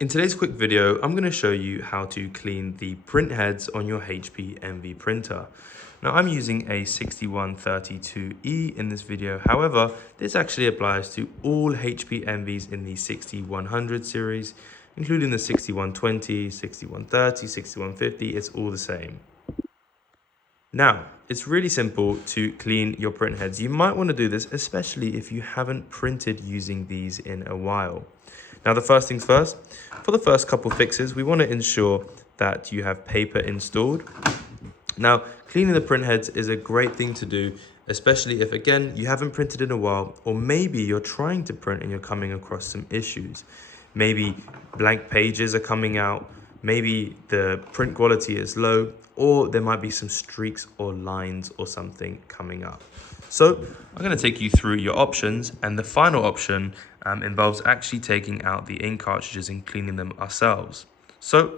In today's quick video, I'm going to show you how to clean the print heads on your HP Envy printer. Now I'm using a 6132E in this video. However, this actually applies to all HP Envies in the 6100 series, including the 6120, 6130, 6150, it's all the same. Now, it's really simple to clean your print heads. You might want to do this, especially if you haven't printed using these in a while. Now, the first things first, for the first couple fixes, we want to ensure that you have paper installed. Now, cleaning the print heads is a great thing to do, especially if, again, you haven't printed in a while, or maybe you're trying to print and you're coming across some issues. Maybe blank pages are coming out, maybe the print quality is low, or there might be some streaks or lines or something coming up. So I'm going to take you through your options, and the final option involves actually taking out the ink cartridges and cleaning them ourselves. So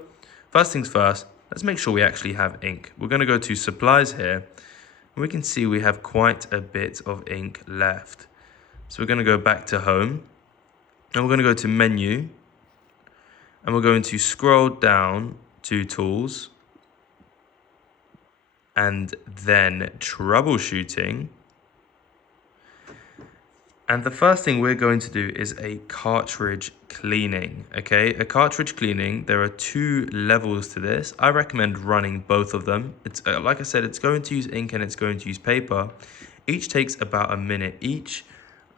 first things first, let's make sure we actually have ink. We're going to go to supplies here, and we can see we have quite a bit of ink left. So we're going to go back to home, and we're going to go to menu, and we're going to scroll down to tools, and then troubleshooting. And the first thing we're going to do is a cartridge cleaning, okay? A cartridge cleaning, there are two levels to this. I recommend running both of them. It's like I said, it's going to use ink and it's going to use paper. Each takes about a minute each.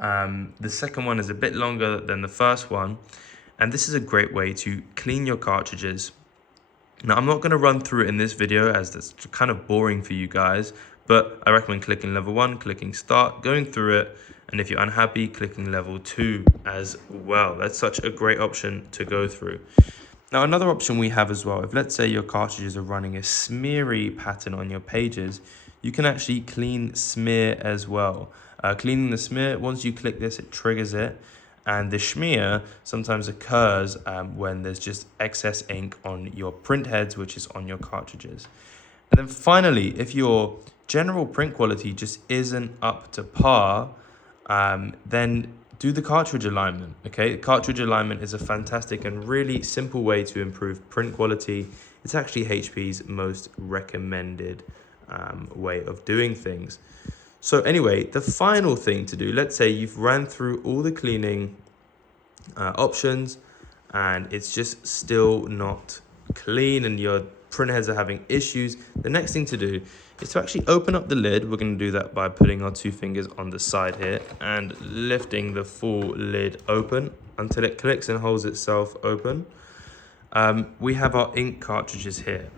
The second one is a bit longer than the first one. And this is a great way to clean your cartridges. Now, I'm not going to run through it in this video as that's kind of boring for you guys, but I recommend clicking level 1, clicking start, going through it, and if you're unhappy, clicking level 2 as well. That's such a great option to go through. Now, another option we have as well, if let's say your cartridges are running a smeary pattern on your pages, you can actually clean smear as well. Cleaning the smear, once you click this, it triggers it. And the smear sometimes occurs when there's just excess ink on your print heads, which is on your cartridges. And then finally, if your general print quality just isn't up to par, then do the cartridge alignment, okay? Cartridge alignment is a fantastic and really simple way to improve print quality. It's actually HP's most recommended way of doing things. So anyway, the final thing to do, let's say you've ran through all the cleaning options and it's just still not clean and your print heads are having issues. The next thing to do is to actually open up the lid. We're going to do that by putting our two fingers on the side here and lifting the full lid open until it clicks and holds itself open. We have our ink cartridges here.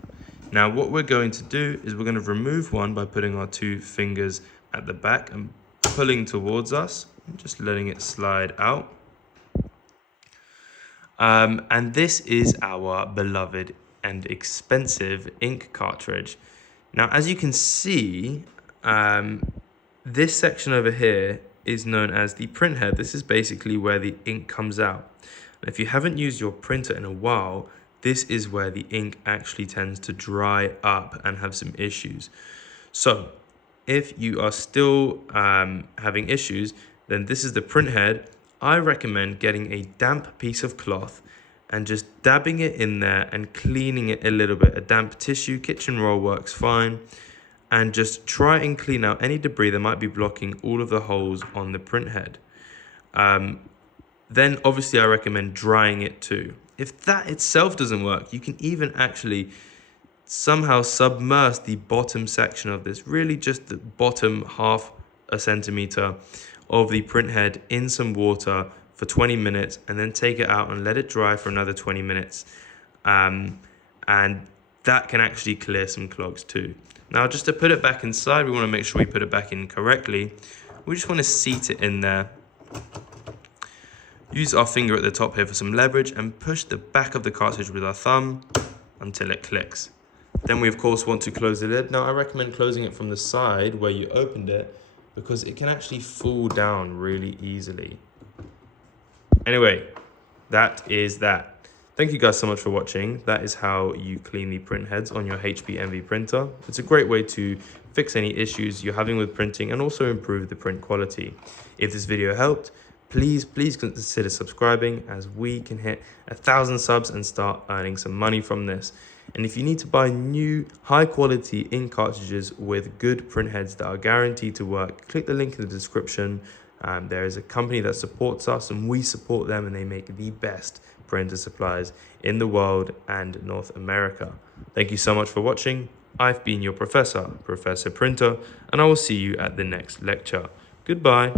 Now what we're going to do is we're going to remove one by putting our two fingers at the back and pulling towards us and just letting it slide out. And this is our beloved and expensive ink cartridge. Now, as you can see, this section over here is known as the print head. This is basically where the ink comes out. And if you haven't used your printer in a while, this is where the ink actually tends to dry up and have some issues. So if you are still having issues, then this is the print head. I recommend getting a damp piece of cloth and just dabbing it in there and cleaning it a little bit. A damp tissue, kitchen roll works fine. And just try and clean out any debris that might be blocking all of the holes on the print head. Then obviously I recommend drying it too. If that itself doesn't work, you can even actually somehow submerge the bottom section of this, really just the bottom half a centimeter of the print head in some water for 20 minutes and then take it out and let it dry for another 20 minutes. And that can actually clear some clogs too. Now, just to put it back inside, we want to make sure we put it back in correctly. We just want to seat it in there. Use our finger at the top here for some leverage and push the back of the cartridge with our thumb until it clicks. Then we of course want to close the lid. Now I recommend closing it from the side where you opened it because it can actually fall down really easily. Anyway, that is that. Thank you guys so much for watching. That is how you clean the print heads on your HP Envy printer. It's a great way to fix any issues you're having with printing and also improve the print quality. If this video helped, please consider subscribing, as we can hit 1,000 subs and start earning some money from this. And if you need to buy new high quality ink cartridges with good print heads that are guaranteed to work, click the link in the description. There is a company that supports us and we support them, and they make the best printer supplies in the world and North America. Thank you so much for watching. I've been your professor, Professor Printer, and I will see you at the next lecture. Goodbye.